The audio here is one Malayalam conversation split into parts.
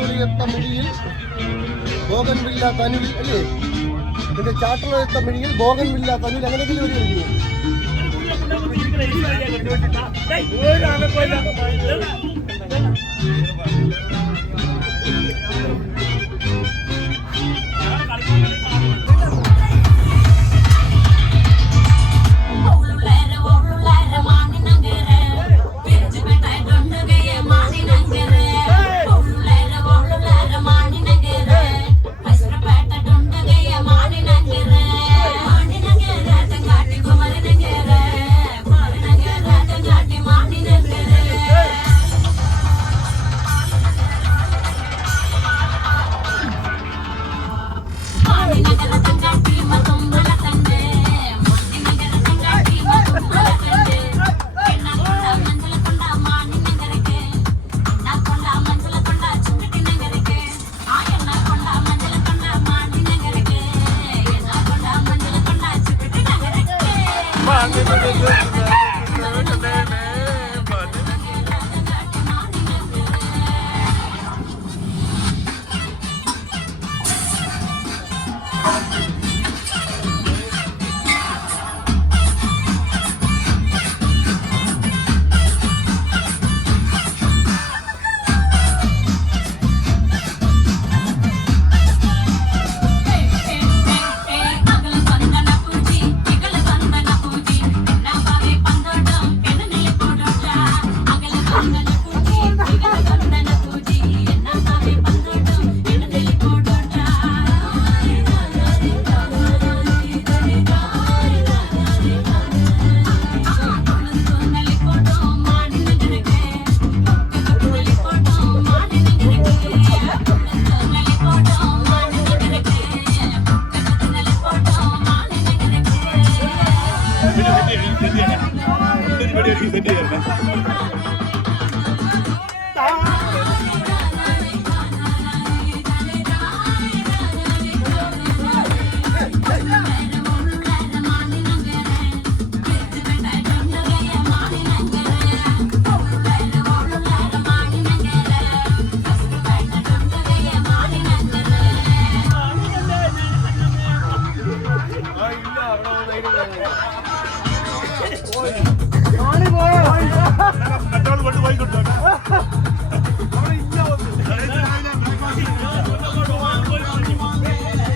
ചാട്ടുളിയെത്ത മിഴിയിൽ ബോഗൻവില്ല തനുവിൽ അല്ലേ? പിന്നെ ചാട്ടുളിയെത്ത മിഴിയിൽ ബോഗൻവില്ല തനുവിൽ അങ്ങനെയെങ്കിലും ഒരു എഴുതിയോ?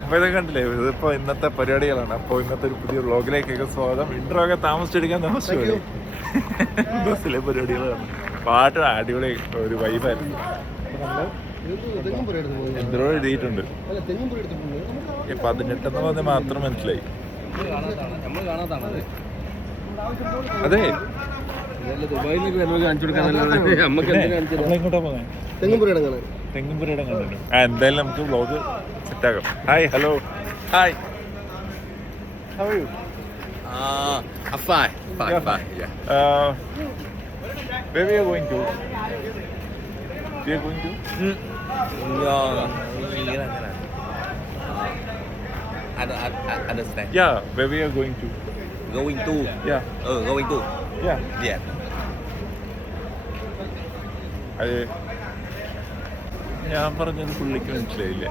അപ്പോൾ ഇത് കണ്ടില്ലേ, ഇതിപ്പോൾ ഇന്നത്തെ പരിപാടികളാണ്. അപ്പോൾ ഇന്നത്തെ ഒരു പുതിയ വ്ളോഗിലേക്കൊക്കെ സ്വാഗതം. ഇൻട്രോ ഒക്കെ താമസിച്ചെടുക്കാൻ താമസിച്ചു. ബസ്സിലെ പരിപാടികളാണ്. പാട്ട് അടിപൊളി ഒരു വൈബായിരുന്നു. എന്തോ എഴുതിയിട്ടുണ്ട്. 18 എന്ന് പറഞ്ഞാൽ മാത്രം മനസ്സിലായി. അതെ, എങ്ങോട്ടാ പോകുന്നത്? തെങ്ങുംപുരയിടം കണ്ടിട്ടുണ്ട്. എന്തായാലും നമുക്ക് വ്ളോഗ് സെറ്റാക്കാം. Hi, hello, hi. How are you? I'm fine. Yeah. Where we are going to? We are going to? I don't understand. Yeah, where we are going to? Going to? Yeah. Going to? Yeah. Yeah. ഞാൻ പറഞ്ഞത് പുള്ളിക്ക് മനസ്സിലായില്ല.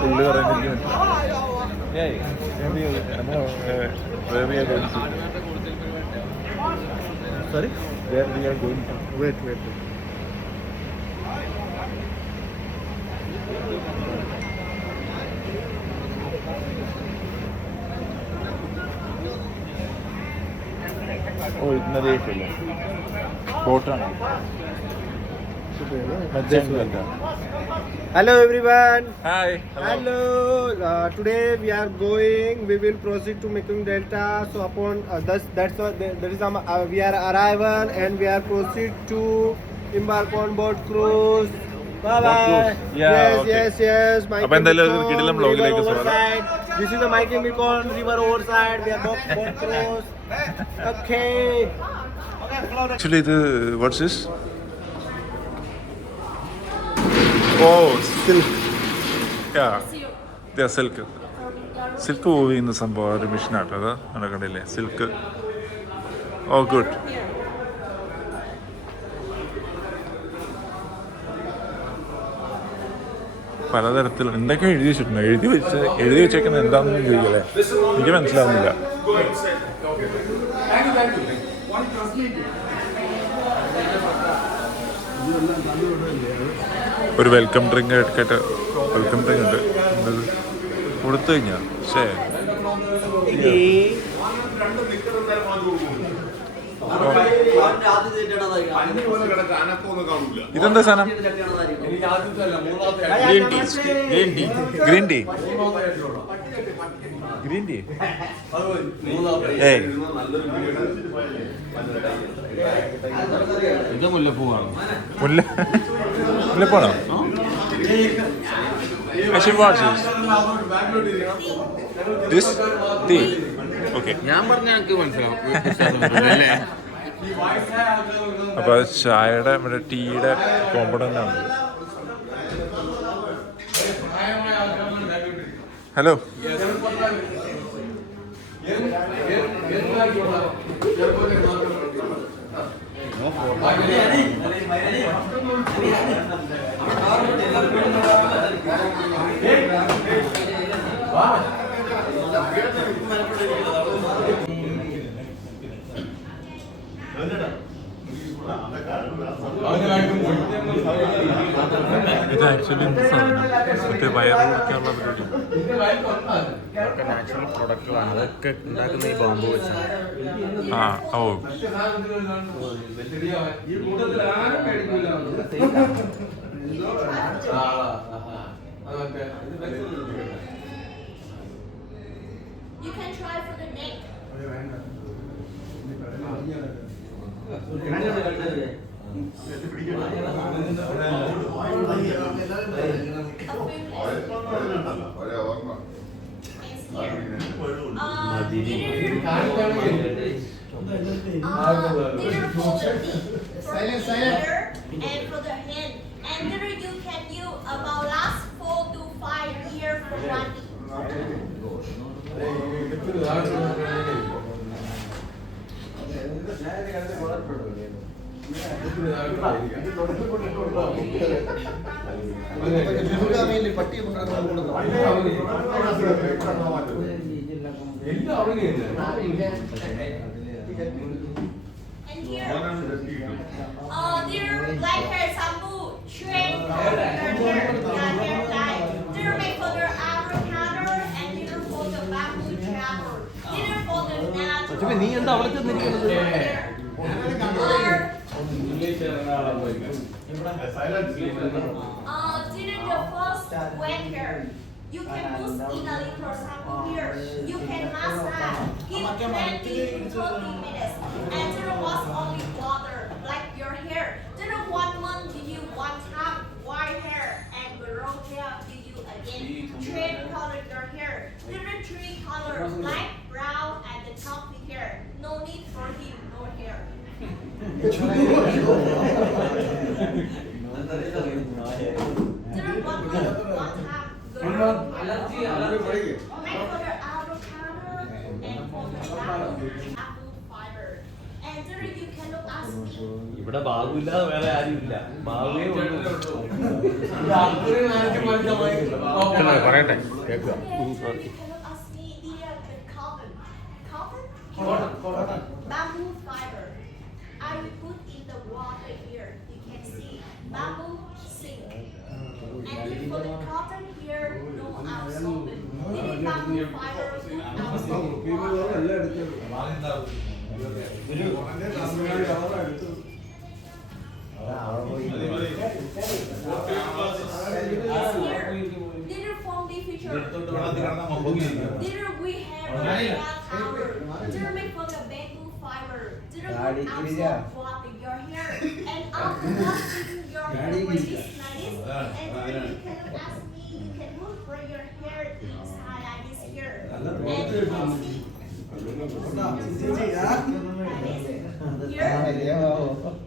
പുള്ളി പറയുന്നത് എനിക്ക് മനസ്സിലായി. Where we are going to? Sorry? Where we are going to? Wait. ഓ, ഇന്നത് കേട്ടില്ല. ബോട്ടാണ്. Hello everyone. Hi. Hello. Today we are going. We will proceed to Mekong Delta. So upon that's what that is we are arrival and we are proceed to embark on boat cruise. Bye bye. Yeah, Yes. അപ്പോൾ എന്തായാലും കിടിലം വ്ളോഗിലേക്ക് സ്വാഗതം. This is the My Chemical river overside. We are boat cruise. Okay. Actually, what's this? Oh, silk. Yeah, silk. Silk move ചെയ്യുന്ന സംഭവം ഒരു മെഷീനാട്ടോ. അത് നടക്കണ്ടില്ലേ സിൽക്ക്. ഓ ഗുഡ്. പലതരത്തിൽ എന്തൊക്കെ എഴുതി വെച്ചിട്ടുണ്ട്. എഴുതി വെച്ചേക്കുന്നത് എന്താണെന്ന് ചോദിക്കല്ലേ, എനിക്ക് മനസ്സിലാവുന്നില്ല. ഒരു വെൽക്കം ഡ്രിങ്ക് എടുക്കട്ടെ. വെൽക്കം ഡ്രിങ്ക് ഉണ്ട് കൊടുത്തു കഴിഞ്ഞാൽ. പക്ഷേ ഇതെന്താ സാധനം? Green tea. ഇത് മുല്ലപ്പൂവാണ്. മുല്ലപ്പാണോ? ഞാൻ പറഞ്ഞ എനിക്ക് മനസ്സിലാവും. അപ്പൊ അത് ചായയുടെ നമ്മുടെ ടീയുടെ കോമ്പണന്റ് ആണ്. ഹലോ, ഇത് ആക്ച്വലി എന്ത് സാധനം? മറ്റേ വയറ് കുടിക്കാനുള്ള പരിപാടി. ഇതൊക്കെ നാച്ചുറൽ പ്രൊഡക്റ്റുകളാണ്. അതൊക്കെ ഉണ്ടാക്കുന്ന ഈ ബാമ്പു വെച്ചാണ്. ഓ You can try for the neck. And for the hand, and there you can use about last 4 to 5 years for one. And here, dear black hair shampoo, train color your hair dye. Dear make for the avocado and dear for the bamboo shower. Dear for the natural. നീ എന്താ അവിടെ ചെന്നിരിക്കുന്നത്? During the first wet hair, you can use in a little shampoo here. You can massage, give 20 to 30 minutes, and there was only water like your hair. There 1 month give you 1 time white hair and brown hair give you again. Trade color your hair. There are 3 colors black, brown, and the choppy hair. No need for him, no hair. There 1 month 1 time. Make for the avocado and for the apple fiber. And there you can look as me. ഇവിടെ ബാബു ഇല്ലാതെ വേറെ ആരും ഇല്ല. ബാബുവേ ഉള്ളൂ. പറയട്ടെ, കേൾക്കുക. Bamboo fiber. I will put in the water here. You can see bamboo sink. And then for the cotton here, no absorbent. This is bamboo fiber, no absorbent water. Dinner form the feature. Dinner we have a tower. Dinner make for the bamboo fiber. Dinner will absorb water in your hair. And after washing your hair with this nice, and then you can ask me, you can move for your hair inside like this here. And you can see. Here. And you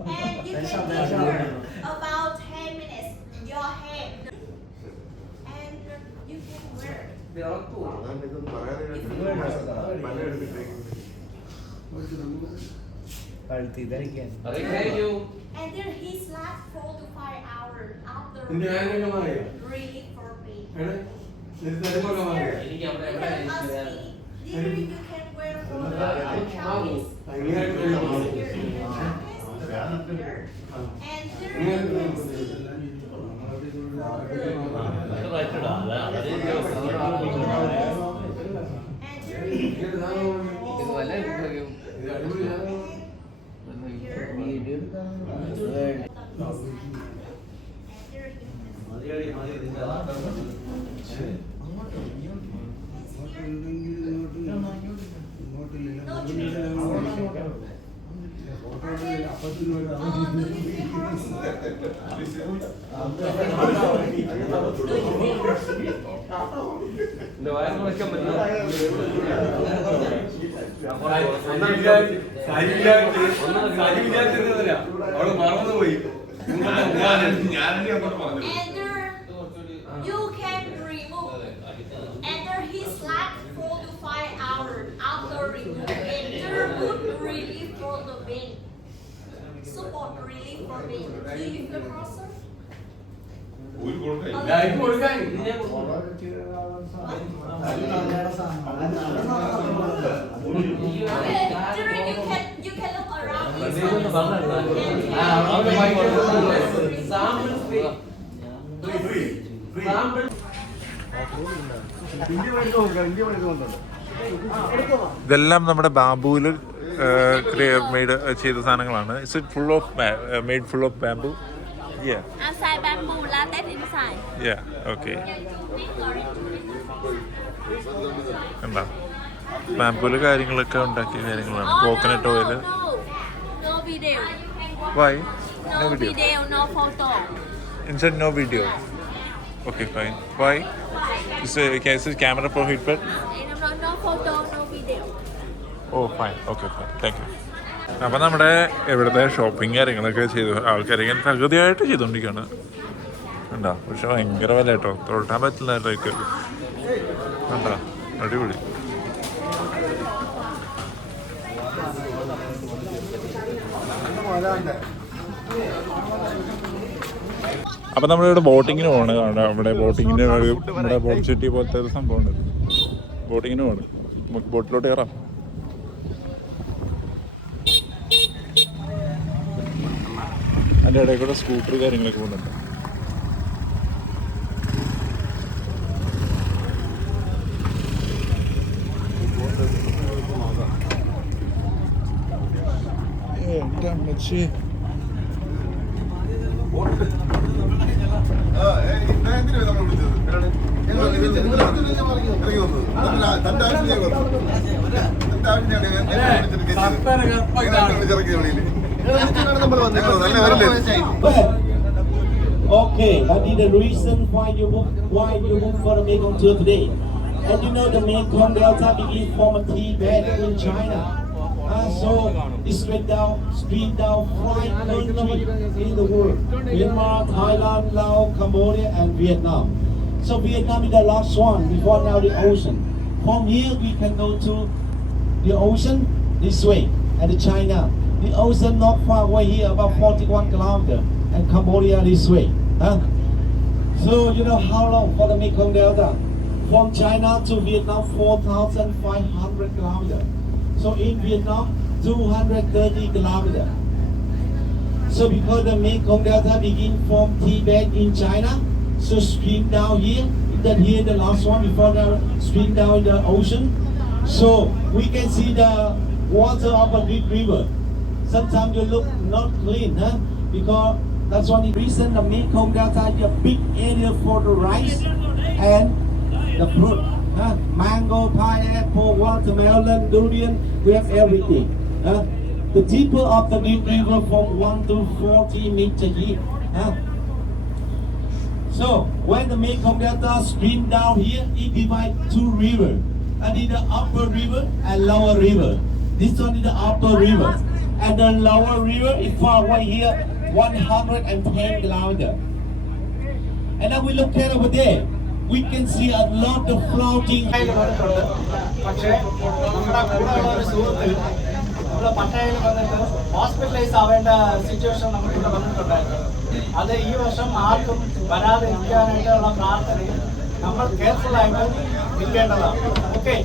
can leave here about 10 minutes. Your hair. And you can wear. And then he slept 4 to 5 hours after really for me. You can ask me, here you can wear for the jackets. And there you can see you can remove. And there he slept 4 to 5 hours after remove. And there would relief for the pain. Support relief for pain. Do you feel closer? You can look around. ഇതെല്ലാം നമ്മുടെ ബാംബൂവിൽ മെയ്ഡ് ചെയ്ത സാധനങ്ങളാണ്. It's full of made full of bamboo. Outside bamboo, latex inside. Okay. കണ്ടോ, ബാംബൂല് കാര്യങ്ങളൊക്കെ ഉണ്ടാക്കിയ കാര്യങ്ങളാണ്. Coconut oil. No video. Why No video, no photo. Inside no video. Okay, fine. Why? Is this camera prohibited? No photo, no video. Oh, fine. Okay, fine. Thank you. അപ്പം നമ്മുടെ ഇവിടുത്തെ ഷോപ്പിംഗ് കാര്യങ്ങളൊക്കെ ചെയ്തു ആൾക്കാരിങ്ങനെ തകൃതിയായിട്ട് ചെയ്തുകൊണ്ടിരിക്കുകയാണ്. കണ്ടോ, പക്ഷെ ഭയങ്കര വില കേട്ടോ, തൊട്ടാൻ പറ്റില്ല ലൈക്ക്. കണ്ടോ, അടിപൊളി. അപ്പം നമ്മളിവിടെ ബോട്ടിങ്ങിന് പോകണം. അവിടെ ബോട്ടിങ്ങിന് നമ്മുടെ ബോട്ട് സിറ്റി പോലത്തെ ഒരു സംഭവം ഉണ്ട്. ബോട്ടിങ്ങിന് പോകണം. നമുക്ക് ബോട്ടിലോട്ട് കയറാം. അതിൻ്റെ ഇടയിൽ കൂടെ സ്കൂട്ടർ കാര്യങ്ങളൊക്കെ പോകുന്നുണ്ട്. എൻ്റെ അമ്മച്ചി, Okay, that is the reason why you book for the Mekong tour today. And you know the Mekong Delta begins from a Tibet in China. So it's straight down 5 countries in the world: Myanmar, Thailand, Laos, Cambodia, and Vietnam. So Vietnam is the last one before now the ocean. From here we can go to the ocean this way, and the China. The ocean not far away here, about 41 kilometers, and Cambodia this way. So you know how long for the Mekong Delta? From China to Vietnam, 4,500 kilometers. So in Vietnam, 230 kilometers. So because the Mekong Delta begins from Tibet in China, so stream down here, then here the last one before the stream down in the ocean. So we can see the water of a big river. Sometimes you look not clean, because that's one reason the Mekong Delta is a big area for the rice and the fruit. Mango, pineapple, watermelon, durian, we have everything. The deeper of the big river from 1 to 40 meters deep. So when the Mekong Delta stream down here, it divides 2 rivers. And in the upper river and lower river. This one is the upper river. And the lower river is far away here, 110 kilometers. And now we look at over there, we can see a lot of floating. പക്ഷേ നമ്മുടെ കൂടെ ഉള്ള ഒരു സുഹൃത്ത് നമ്മുടെ പട്ടായയിൽ വന്നിട്ട് ഹോസ്പിറ്റലൈസ് ആവേണ്ട സിറ്റുവേഷൻ നമുക്കിവിടെ വന്നിട്ടുണ്ടായിരുന്നു. അത് ഈ വർഷം ആർക്കും വരാതെ ഇരിക്കാനായിട്ടുള്ള പ്രാർത്ഥനയും നമ്മൾ കെയർഫുൾ ആയിട്ട് നിൽക്കേണ്ടതാണ്. ഓക്കെ,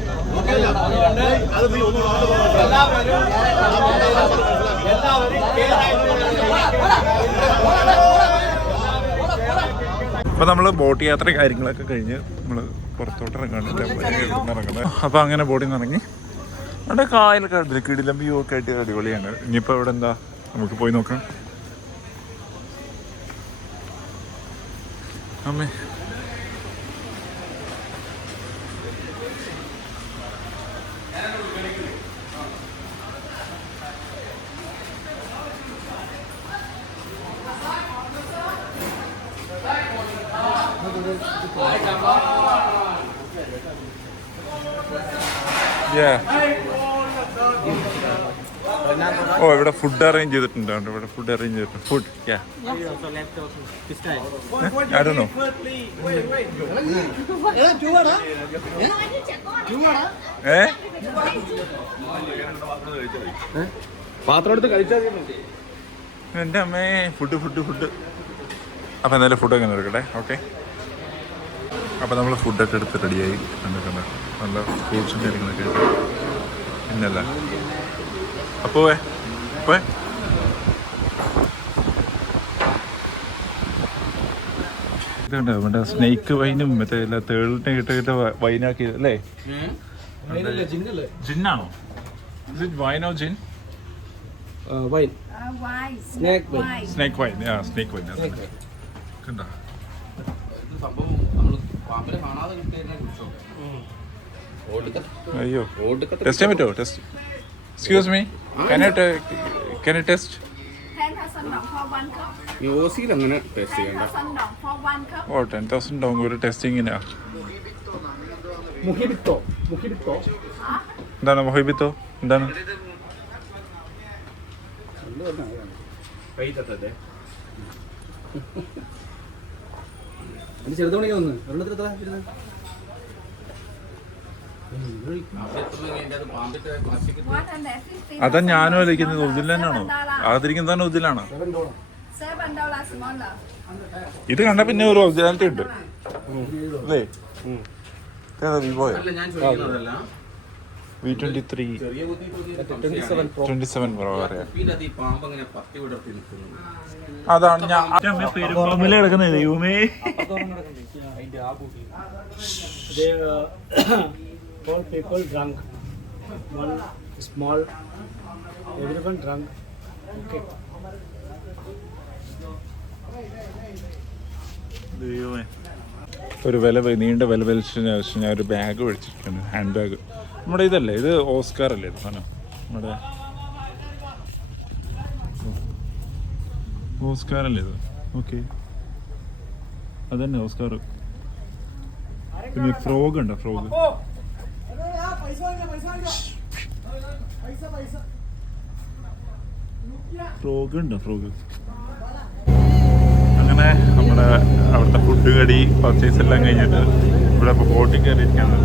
അതുകൊണ്ട് എല്ലാവരും കെയർ ആയിട്ട്. അപ്പോൾ നമ്മൾ ബോട്ട് യാത്ര കാര്യങ്ങളൊക്കെ കഴിഞ്ഞ് നമ്മൾ പുറത്തോട്ട് ഇറങ്ങാണ്ട് ഇറങ്ങുന്നത്. അപ്പോൾ അങ്ങനെ ബോട്ടിൽ നിന്ന് ഇറങ്ങി അവിടെ കായലൊക്കെ ഉണ്ട്, കിടിലം വ്യൂ ഒക്കെ ആയിട്ട് അടിപൊളിയാണ്. ഇനിയിപ്പോൾ ഇവിടെ എന്താ നമുക്ക് പോയി നോക്കാം. അമ്മേ ഓ ഇവിടെ ഫുഡ് അറേഞ്ച് ചെയ്തിട്ടുണ്ട്. ഇവിടെ ഫുഡ് അറേഞ്ച് ചെയ്തിട്ടുണ്ട്. Food I don't know. പാത്രം എടുത്ത് കഴിച്ചാൽ എൻ്റെ അമ്മേ ഫുഡ്. അപ്പോൾ എന്തായാലും ഫുഡൊക്കെ എടുക്കട്ടെ. ഓക്കെ, അപ്പോൾ നമ്മൾ ഫുഡൊക്കെ എടുത്ത് റെഡിയായി. കണ്ടിട്ടുണ്ട് നല്ല ഫ്രൂട്ട്സും കാര്യങ്ങളൊക്കെ ആയിട്ട്. പിന്നല്ല അപ്പോൾ ഇതുണ്ട് മറ്റേ സ്നേക്ക് വൈനും മറ്റേ എല്ലാ തേളിനെ ഇട്ടിട്ട് വൈനാക്കി അല്ലേ? ജിന്നാണോ? വൈനോ gin? Wine Snake snake wine. Snake wine കണ്ടോ? അയ്യോ, ടെസ്റ്റ് ചെയ്യാൻ പറ്റുമോ? Test. Excuse me, can you test? 10,000 dong for one cup. ഈ ഓസിയിൽ അങ്ങനെ ടേസ്റ്റ് ചെയ്യണ്ട. 10,000 dong for one cup. ഓ 10,000 ഡോങ് ഒരു ടെസ്റ്റിങ്ങിനാ. മുഹിബിത്തോ എന്താണ് മൊഹിബിത്തോ? എന്താണ്? കൈ തട്ടല്ലേ ചെറുത് മണിക്ക് വന്ന് ഒരെണ്ണത്തിൽ What and that 15. അതാ ഞാനും ആലോചിക്കുന്നത്. ഉദിൽ തന്നെയാണോ? ആതിരിക്കുന്നതാണ് ഉദിലാണോ? $7 smaller. ഇത് കണ്ട പിന്നെ ഒരു ഒറിജിനാലിറ്റി ഉണ്ട് അല്ലേ? വിവോയോ? V23 27 Pro അറിയാം. അതാണ് ഞാൻ പെരുമ്പാമ്പിലെ കിടക്കുന്നത്. ദൈവമേ, All people drunk. One small, everyone drunk. Okay. ദൈവമേ, ഒരു നീണ്ട വില വലിച്ചതിന് ശേഷം ഞാൻ ഒരു ബാഗ് മേടിച്ചിരിക്കുന്നു. Hand bag. നമ്മുടെ ഇതല്ലേ ഇത്? ഓസ്കാർ അല്ലേ സാധനം? നമ്മുടെ ഓസ്കാർ അല്ലേ ഇത്? ഓക്കെ, അതന്നെ ഓസ്കാർ. പിന്നെ ഫ്രോഗ് ഉണ്ടോ? ഫ്രോഗ് ഉണ്ടോ? ഫ്രോഗ്. അങ്ങനെ നമ്മുടെ അവിടുത്തെ ഫുഡ് കടി പർച്ചേസ് എല്ലാം കഴിഞ്ഞിട്ട് ഇവിടെ ഇപ്പോൾ ബോട്ടിൽ കയറിയിരിക്കുകയാണ്.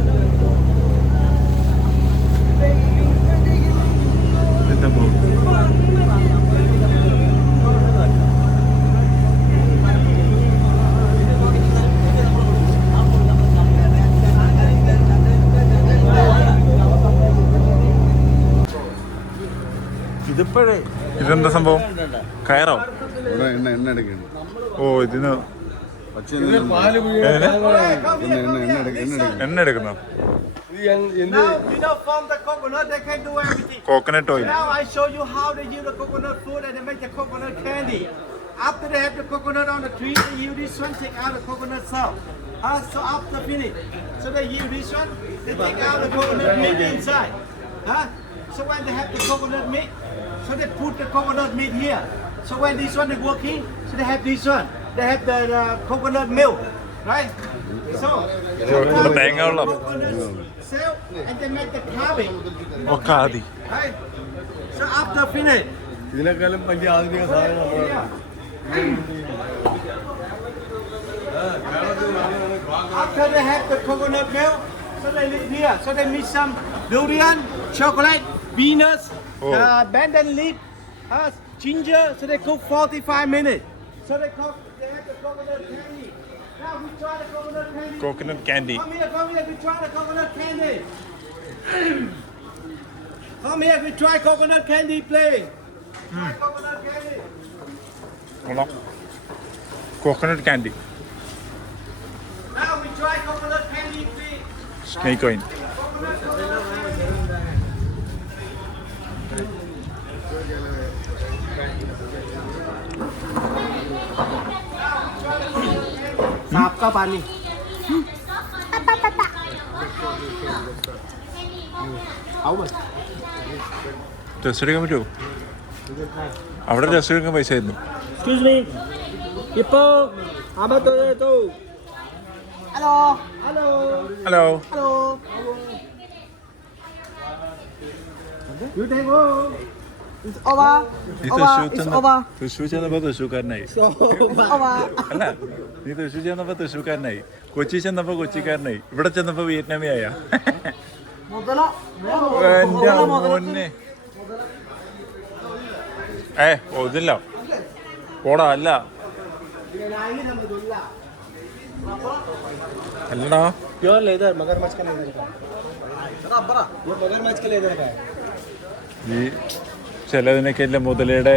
ഇതെന്താ സംഭവം? കയറോ? ഓ, ഇതിന് എണ്ണ എടുക്കുന്നോ? Now, from the coconut, they can do everything. Coconut oil. Now I show you how they use the coconut food and they make the coconut candy. After they have the coconut on the tree, they use this one, take out the coconut salt. So after finish, so they use this one, they take out the coconut meat inside. So when they have the coconut meat, so they put the coconut meat here. So when this one is working, so they have this one. They have the coconut milk, right? So തേങ്ങ വെള്ളം. sell and they make the carving. ഒക്കെ ആദി. Right? So after finish. ഇതിനേക്കാളും വലിയ ആധുനിക സാധനങ്ങൾ. After they have the coconut milk, so they live here. So they mix some durian, chocolate, peanuts, Oh. banana leaf, has ginger, so they cook 45 minutes. So they have the coconut candy. Now we try the coconut candy. Coconut candy. Come here, we try the coconut candy. Come here, we try coconut candy, please. Try coconut candy. കൊള്ളാം. Coconut candy. Now we try coconut candy, please. Snake oil. आपका पानी ടെസ്റ്റ് എടുക്കാൻ പറ്റുമോ? അവിടെ ടെസ്റ്റ് എടുക്കാൻ പൈസ ആയിരുന്നു. Excuse me. Ipo. Apa tu? Hello. Hello. Hello. Hello. You take home. It's over. നീ തൃശ്ശൂർ ചെന്നപ്പോ തൃശ്ശൂർക്കാരനായി. അല്ല, നീ തൃശ്ശൂർ ചെന്നപ്പോ തൃശ്ശൂർക്കാരനായി, കൊച്ചി ചെന്നപ്പോ കൊച്ചിക്കാരനായി, ഇവിടെ ചെന്നപ്പോ വിയറ്റ്നാമിയായ. എന്റെ മോനെ. ഇതില്ല പോടാ. അല്ല അല്ലടാ, Pure leather, मगरमच्छ का leather का. ये मगरमच्छ का leather का है. ഈ ചിലതിനൊക്കെ അല്ല മുതലയുടെ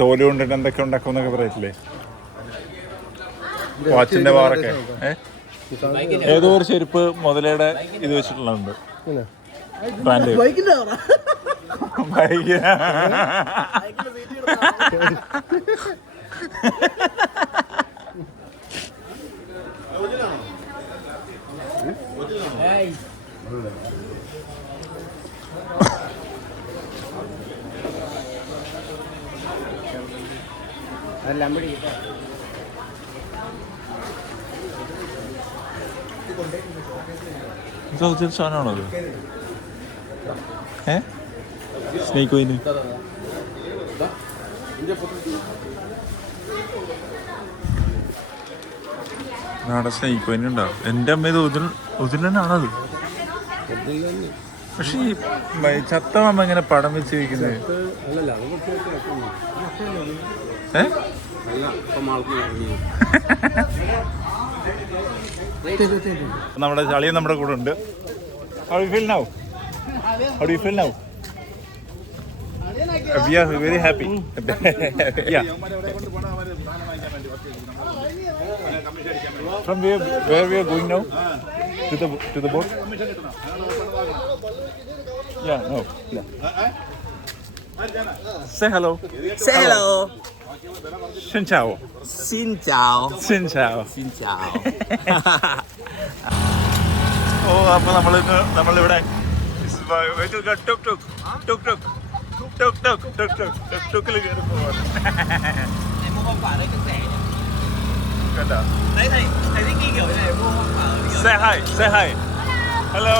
തോല് കൊണ്ടിട്ട് എന്തൊക്കെ ഉണ്ടാക്കും എന്നൊക്കെ പറയത്തില്ലേ, വാച്ചിന്റെ വാറൊക്കെ. ഏതോ ഒരു ചെരുപ്പ് മുതലയുടെ ഇത് വെച്ചിട്ടുള്ളുണ്ട്. Brand bike. ഇത് സാധനമാണോ അത്? Snake oil. നാടെ സ്നേക്ക് ഓയിൻ ഉണ്ടാവും. എൻ്റെ അമ്മ ഇത് ഉതിലനാണത്. പക്ഷെ ഈ ചത്തമ്മ ഇങ്ങനെ പടം വെച്ച് വയ്ക്കുന്നത്. നമ്മുടെ ചളിയും നമ്മുടെ കൂടെ ഉണ്ട്. How do you feel now? How do you feel now? We are very happy. Yeah. From where we are going now? To the boat? Yeah, no. Yeah. Say hello. Say hello. Xin chào. Xin chào. Xin chào. Xin chào. അപ്പൊ നമ്മളിവിടെ ടുക്കിൽ കയറി പോവാണ്. Em mua hoa quả đấy cực rẻ nhỉ? കണ്ടാ? Đấy thầy thích đi kiểu này mua hoa quả ở kiểu Say hi, say hi. Hello.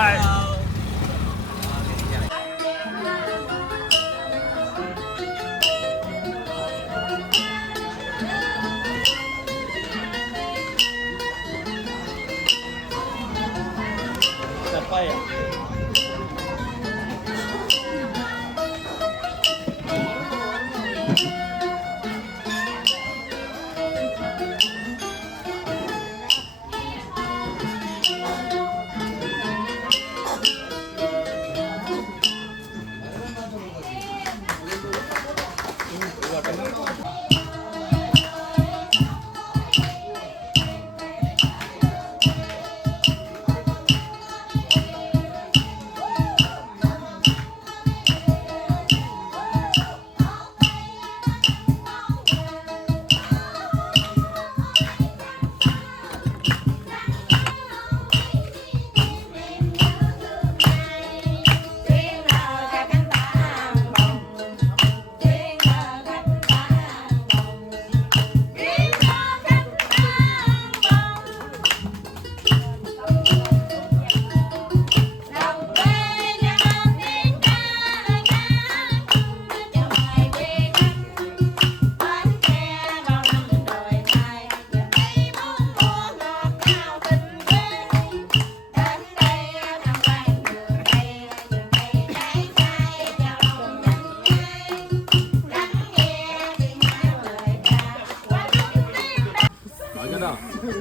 Hi.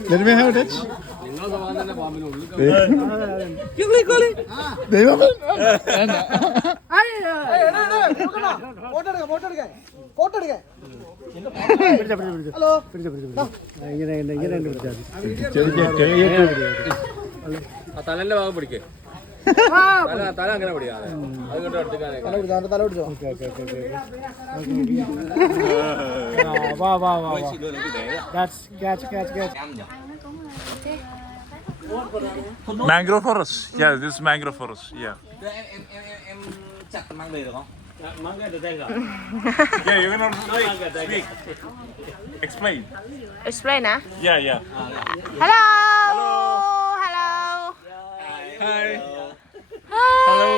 Let me have a touch. ദൈവം തലന്റെ ഭാഗം പിടിക്കേ തല അങ്ങനെ പിടിക്കാതെ അത് കൊണ്ട് എടുത്തേക്കാനേ Mangrove forest. Yeah, this is mangrove forest. Yeah. em chặt mang về được không? Yeah, you can also speak. Explain. Explain, huh? Yeah, yeah. Hello. Hello. Hello. Hi. Hi.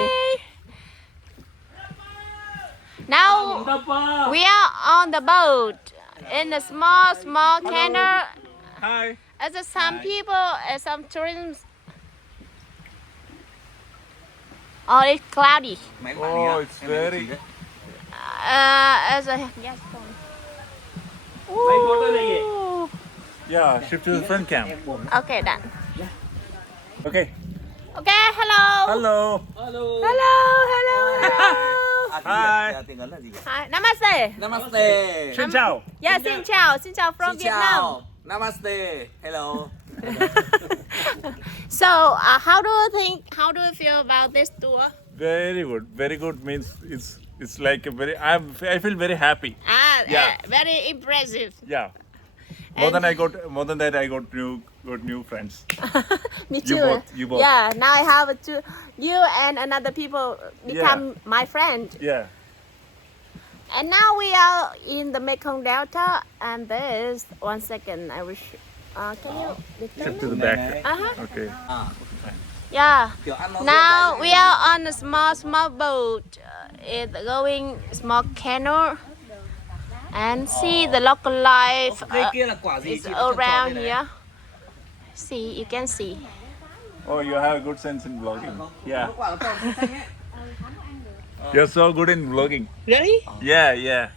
Now we are on the boat in a small canoe. Hi. As some people, some tourists. Oh, it's cloudy. Oh, it's very. As a yes. Ooh. Yeah, shift to the front cam. Okay, done. Okay. Okay, hello. Hello. Hello. Hi. Tiếng Ấn là gì? Hi, namaste. Namaste. Xin chào. Yeah, xin chào from Xin Vietnam. chào. Namaste. Hello. So, how do you feel about this tour? Very good. Very good means it's like a very. I feel very happy. Yeah. Very impressive. Yeah. More than that, I got new friends. Me You too. both. Yeah, now I have you and another people become my friend. Yeah. And now we are in the Mekong Delta, and there's 1 second. I wish. Can you? Shift to the back. Okay. Yeah. Kiểu ăn nó Now we are on a small boat. It's going small canoe, and see the local life Cây kia là quả gì? is Chị có trồng around trọt đây này. here. See, you can see. Oh, you have good sense in vlogging. Yeah. Quả nó tròn xanh xanh ấy. You're so good in vlogging. Really? Yeah.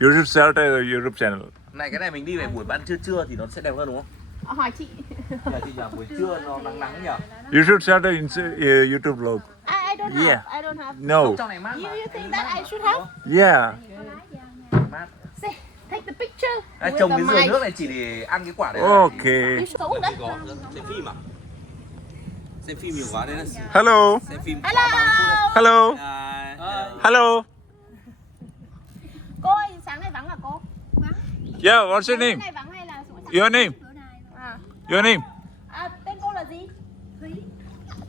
You should start a YouTube channel. Này cái này mình đi về buổi ban trưa thì nó sẽ đẹp hơn đúng không? Hỏi chị. Nhà chị là buổi trưa nó nắng nhỉ? You should start a YouTube vlog. I don't have. Yeah. I don't have. No. Trong này mát mà. You think that I should have? Yeah. Mát. See, take the picture. À, with trồng the cái dừa mic. nước này chỉ để ăn cái quả đấy. Okay. You xuống đấy. Xem phim à? Xem phim nhiều quá đấy là Hello. xem phim quá 30 phút đấy. Hello. Hello. Cô ơi, sáng nay vắng à cô? Yeah, what's your Sáng name? nay vắng hay là xuống? Your name? À. Your name? Tên cô là gì?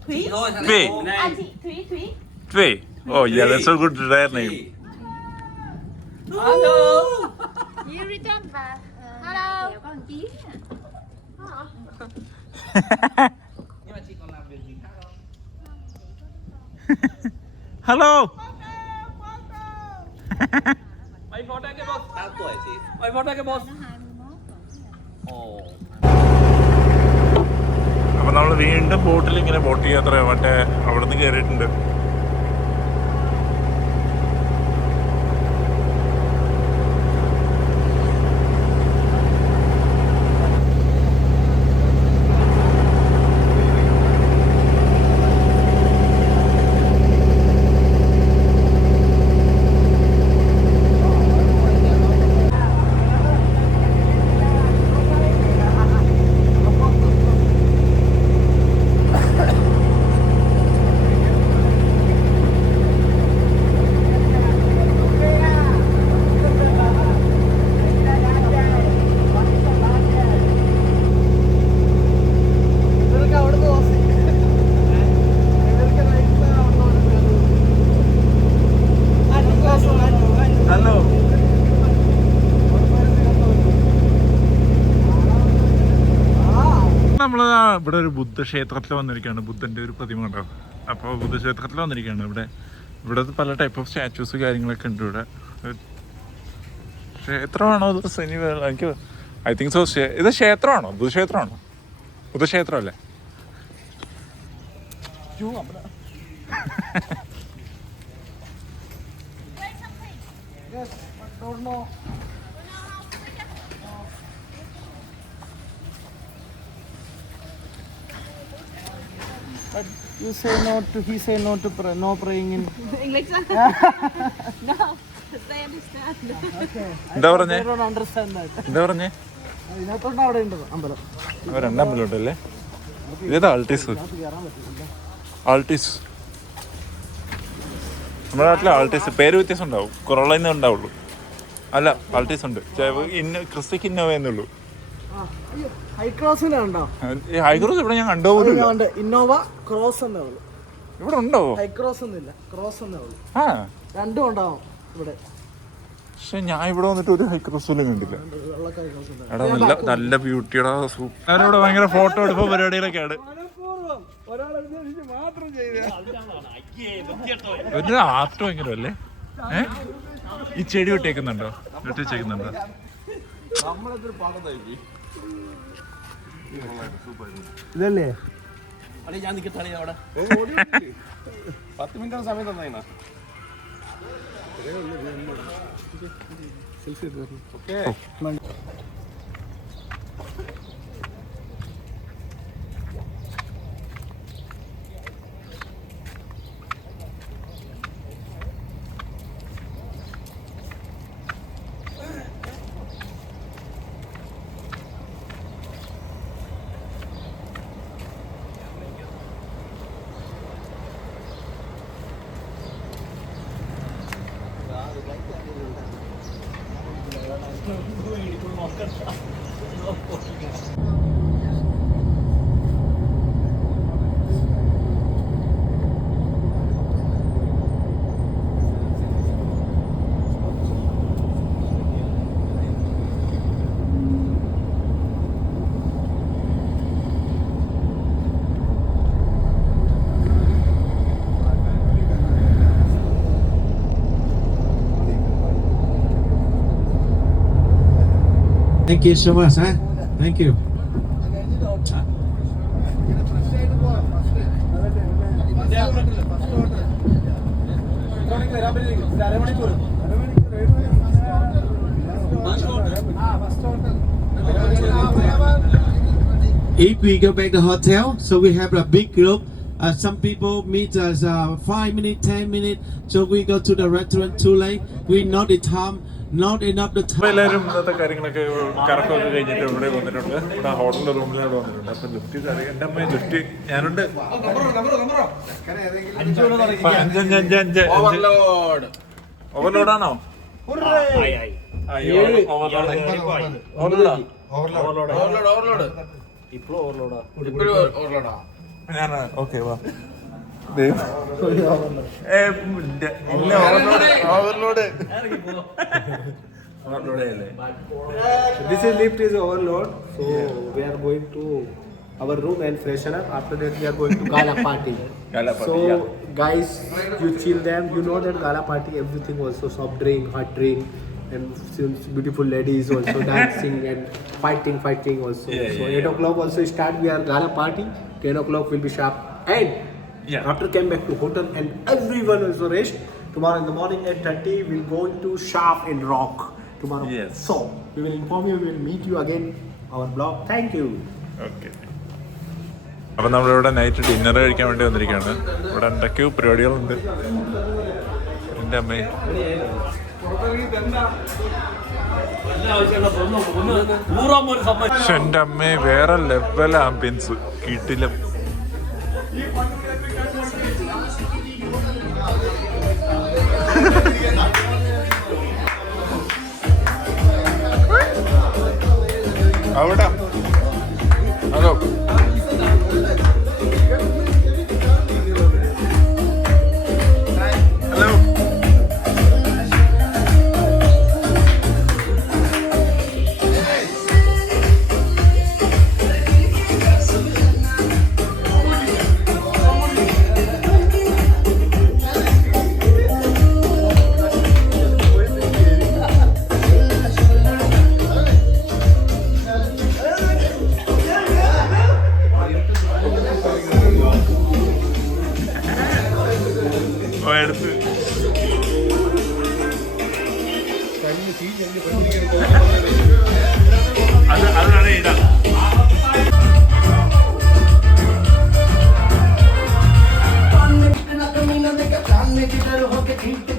Chị thôi, thằng Thủy. này cô. Chị Thúy. Tway. Oh yeah, that's a good rare name. Hello. You return và hello. Nhưng mà chị còn làm việc gì khác không? Hello. Mấy phút đấy cái boss? Bao tuổi chị? Mấy phút đấy cái boss? Ồ. അപ്പൊ നമ്മൾ വീണ്ടും ബോട്ടിൽ ഇങ്ങനെ ബോട്ട് യാത്ര മറ്റേ അവിടെ നിന്ന് കയറിയിട്ടുണ്ട്. ഹലോ. നമ്മൾ ഇവിടെ ഒരു ബുദ്ധക്ഷേത്രത്തിൽ വന്നിരിക്കുകയാണ്. ബുദ്ധൻ്റെ ഒരു പ്രതിമ കണ്ടോ. അപ്പോൾ ബുദ്ധക്ഷേത്രത്തിൽ വന്നിരിക്കുകയാണ്. ഇവിടെ പല ടൈപ്പ് ഓഫ് സ്റ്റാച്യൂസ് കാര്യങ്ങളൊക്കെ ഉണ്ട്. ഇവിടെ ക്ഷേത്രമാണോ അത് എനിക്ക് ഐ തിങ്ക് സോ. ഇത് ക്ഷേത്രമാണോ? ബുദ്ധക്ഷേത്രമാണോ? ബുദ്ധക്ഷേത്രം അല്ലേ? You say no to, he say no to no praying in. English? No, they understand. എന്താ പറഞ്ഞേ? I don't understand that. എന്താ പറഞ്ഞേ? ഇതിനകത്തോണ്ട് അവിടെ ഉണ്ട് അമ്പലം. അവർ രണ്ടമ്പലമുണ്ടല്ലേ? ഇതേതാ ആൾട്ടീസ്? ആൾട്ടീസ്. നമ്മുടെ നാട്ടിലെ ആൾട്ടീസ് പേര് വ്യത്യാസം ഉണ്ടാവും. കൊറോളന്നേ ഉണ്ടാവുള്ളൂ. അല്ല ആൾട്ടീസ് ഉണ്ട്. ക്രിസ്റ്റിക്ക് ഇന്നോവ എന്നുള്ളൂ. ഹൈക്രോസിനുണ്ടോ? ഹൈക്രോസ് ഇവിടെ ഞാൻ കണ്ടോ പോലും ഇന്നോവ ക്രോസ് എന്നേ ഉള്ളൂ. ഇവിടെ ഉണ്ടോ? ഹൈക്രോസ് ഒന്നുമില്ല, ക്രോസ് എന്നേ ഉള്ളൂ. ആ രണ്ടും ഉണ്ടാവും ഇവിടെ. പക്ഷെ ഞാൻ ഇവിടെ വന്നിട്ട് ഒരു ഹൈക്രോസ് പോലും കണ്ടില്ല. എടാ നല്ല ബ്യൂട്ടിയുടെ സൂപ്പർ. ഇവിടെ ഭയങ്കര ഫോട്ടോ എടുപ്പോ പരിപാടികളൊക്കെയാണ്. ഒരു ആർട്ട് ഭയങ്കര അല്ലേ? ഈ ചെടി വെട്ടേക്കുന്നുണ്ടോ? വെട്ടിച്ചേക്കുന്നുണ്ടോ? ഇതല്ലേ ഞാൻ നിൽക്കട്ടെ അവിടെ 10 മിനിറ്റ് സമയം തന്നാ. Thank you so much, huh? Thank you. If we go back to hotel, so we have a big group. Some people meet us 5 minutes, 10 minutes. So we go to the restaurant too late. We know the time. Not enough the time. എല്ലാവരും ഇന്നത്തെ കാര്യങ്ങളൊക്കെ കറക്കമൊക്കെ കഴിഞ്ഞിട്ട് ഇവിടെ വന്നിട്ടുണ്ട്. ഇവിടെ ഹോട്ടലിന്റെ റൂമിലോട്ട് വന്നിട്ടുണ്ട്. അപ്പൊ ലിഫ്റ്റ് എൻ്റെ അമ്മ ലിഫ്റ്റ് ഞാനുണ്ട്. ഓവർലോഡാണോ? ഞാൻ ഓക്കെ വാ. Overload. This is lift is overload, so we are going to our room and freshen up. After that, we are going to gala party. So guys, you chill them. You know that gala party, everything also soft drink, hot drink, and beautiful ladies also dancing and fighting also. So 8 o'clock also start. We are gala party. 10 o'clock will be sharp. And after came back to hotel and everyone also rest. Tomorrow in the morning 8:30 we'll go to Sharp in Rock tomorrow. Yes. So we will inform you. We will meet you again our vlog. Thank you. Okay. അപ്പം നമ്മളിവിടെ നൈറ്റ് ഡിന്നർ കഴിക്കാൻ വേണ്ടി വന്നിരിക്കുകയാണ്. ഇവിടെ എന്തൊക്കെയോ പരിപാടികളുണ്ട്. എൻ്റെ അമ്മേ പക്ഷെ എൻ്റെ അമ്മേ വേറെ ലെവൽ ആംബിയൻസ് കിട്ടില്ല. അവിടെ ഹലോ ഹലോ എടുത്ത് അതാണ് ഇതാ. keep the